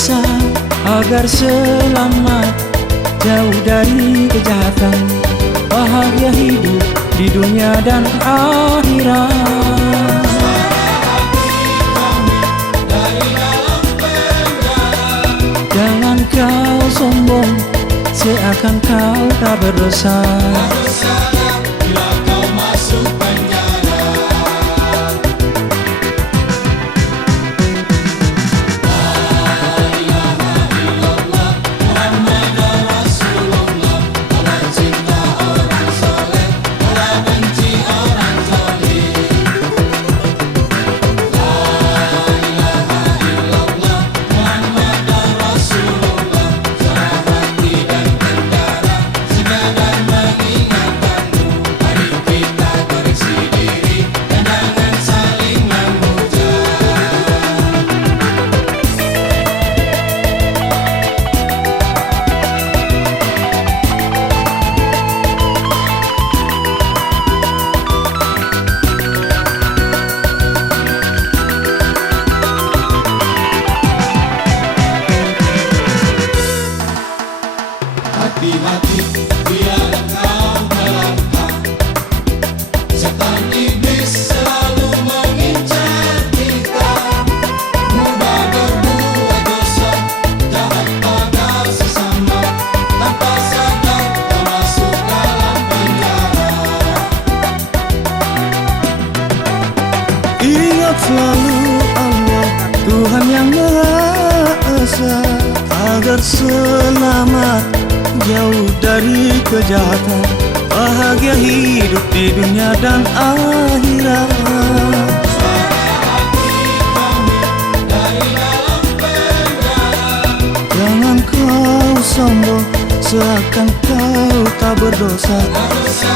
berdosa, agar selamat jauh dari kejahatan, bahagia hidup di dunia dan akhirat. Jangan kau sombong, seakan kau tak berdosa. Bila kau masuk penjara. La ilaha illallah Muhammad Rasulullah. Allah cinta orang soleh, Allah benci orang zalim. La ilaha illallah Muhammad Rasulullah. Suara hati dan penjara sekadar mengingatkanmu. Mari kita koreksi diri dan jangan saling memuja. Hati-hati biar kau melangkah. Setan iblis selalu mengincar kita. Mudah berbuat dosa, jahat pada sesama. Tanpa sadar kau masuk dalam penjara. Ingat selalu Allah, Tuhan yang Maha Esa, agar selamat jauh dari kejahatan, bahagia hidup di dunia dan akhirat. Dari dalam penjara. Jangan kau sombong, seakan kau tak berdosa. Dosa